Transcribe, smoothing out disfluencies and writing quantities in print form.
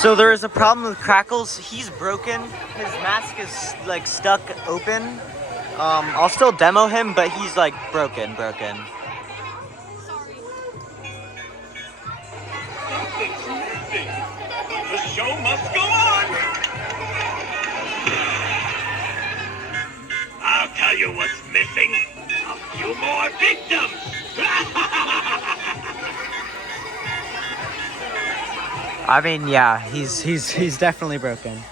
So there is a problem with Crackles. He's broken. His mask is like stuck open. I'll still demo him, but he's like broken. The show must go on. I'll tell you what's missing. A few more victims. I mean, yeah, he's definitely broken.